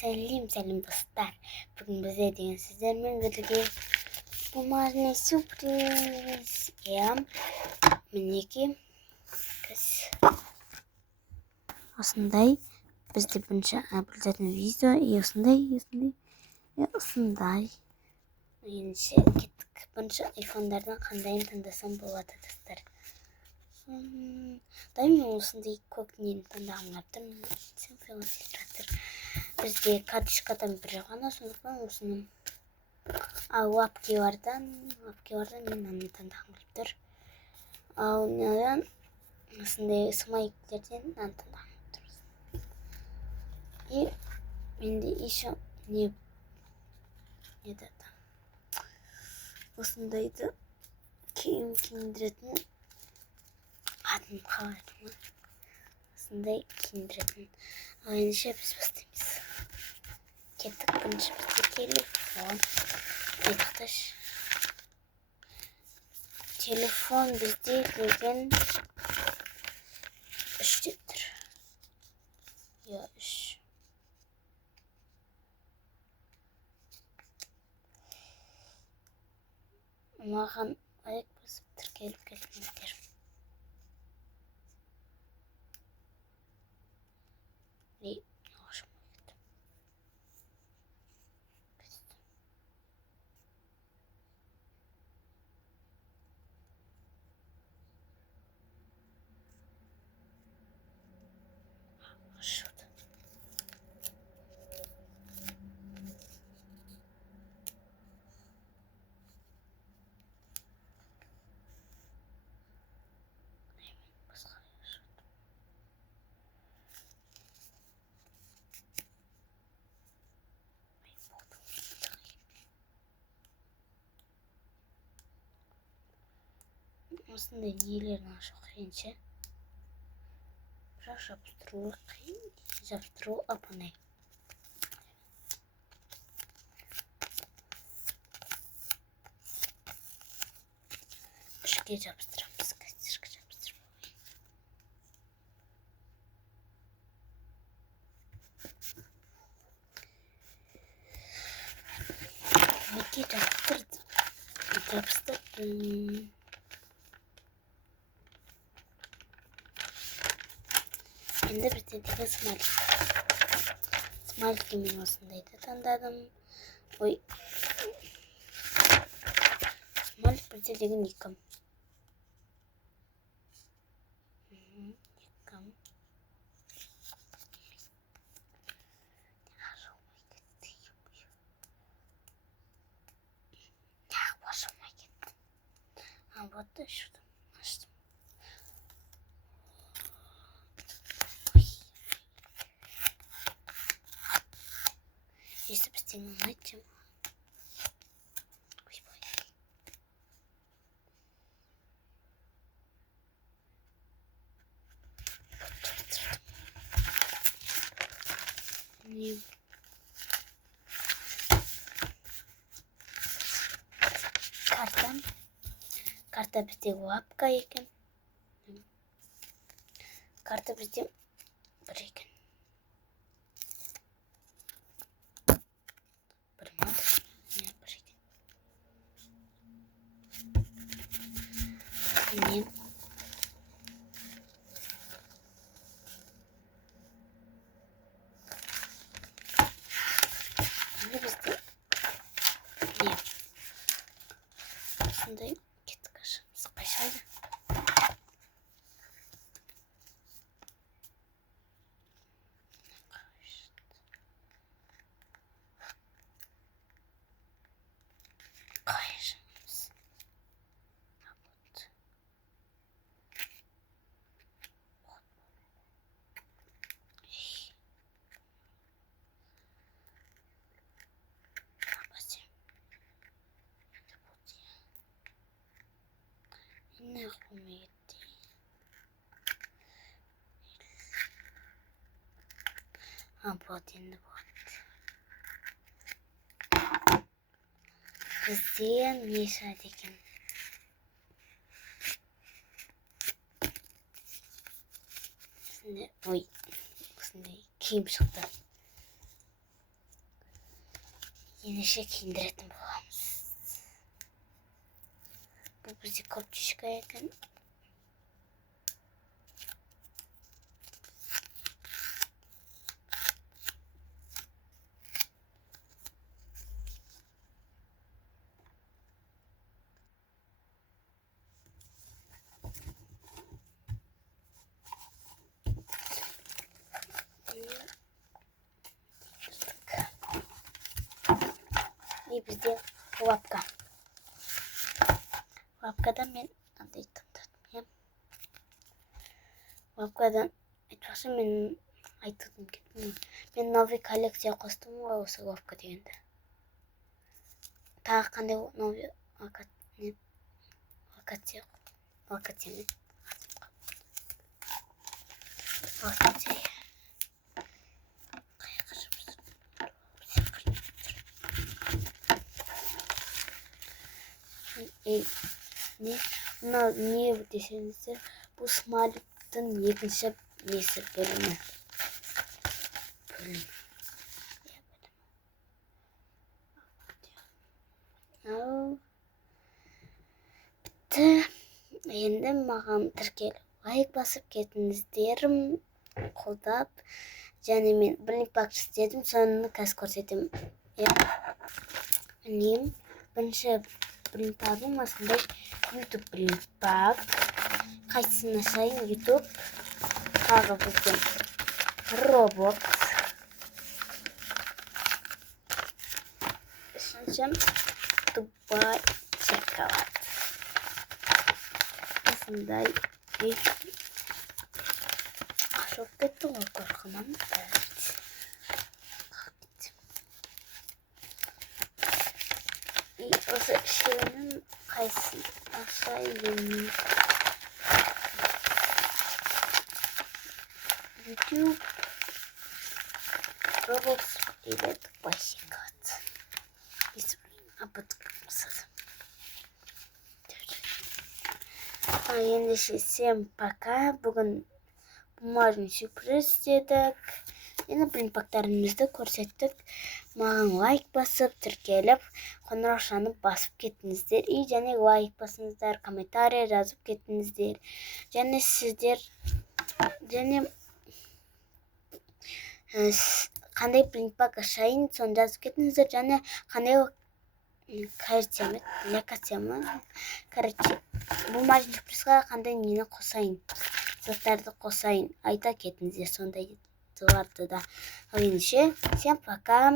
Сәлем достар. Бүгін бізде деген сіздермен бірге бумажный сюрприз. Мінекей осындай бізде бірінші бүлдірген видео осындай ендеше кеттік. Бірінші айфондардан қандайын таңдасам болады достар. Дайым осындай көк нені таңдағым тұрмын. Бізде катышкадан бірі ғана, сондықтан осының лапкилардан мен аны таңдағым келіп тұр. Ал недан осындай смайликтерден аны таңдағым келіп тұр. И менде еще не деді. Осындайды киім киіндіретін атын қалайтын. Осындай киіндіретін. Ал ендеше біз бастаймыз. Кеттік. Бірінші бізде телефон. Айтықташ. Телефон бізде деген 3 деп тұр. 3. Маған аяқ басып тіркеліп кетіңіздер. Осындай нелерін ашық қиынша. Бірақ жабыстыруы қиын, жабыстыруы оп-оңай. Үшке жабыстырамыз, кастирге жабыстырып алайын. Неге жабыстырдым. Енді бірде деген смайлик. Смайликті мен осындайды таңдадым. Смайлик бірде деген 2. Вот да сюда. Если постельным матчем. Карта бізде лапка екен. Карта бізде бір екен. Бір мат. Бір екен. Міне. Міне бізде. Не. Осындай. Спасибо. Не умеете. Вот. Бізде не шығады екен? Осындай киім шықты. ендеше киіндіретін боламыз. Бұл бізде коптишка екен. И бізде лапка. Лапкадан мен андай тыңдадым. Лапкадан айтпақшы мен айтудым кеттім. Мен новый коллекция қостым ғой осы лапка дегенді. Тағы қандай новый локация мен. Мынау не десеңіздер, бұл Смайликтің екінші несі бөлімі. Бітті. Енді маған тіркеліп лайк басып кетіңіздер, қолдап. Және мен блинк бак істедім, соны қазір көрсетемін. Білмеймін. Бірінші блинк багым осындай YouTube блинк баг. Қайсысын ашайын? YouTube. Тағы бізден Roblox. Үшіншім Дубай шоколад. Осындай ашып кетті ғой, қорқынам. Осы үшеуінің қайсысын ашайын? YouTube, Roblox или Дубай шоколад. Ендеше всем пока. Бүгін бумажный сюрприз істедік. Енді блинк бактарымызды көрсеттік. Маған лайк басып, тіркеліп, қоңыраушаны басып кетіңіздер. И және лайк басыңыздар, комментарий жазып кетіңіздер. Және сіздер қандай блинк баг ашайын, соны жазып кетіңіздер. Және қандай бумажный сюрпризға қандай нені қосайын, заттарды қосайын, айта кетіңіздер, сондай заттарды да. Ендеше, всем пока.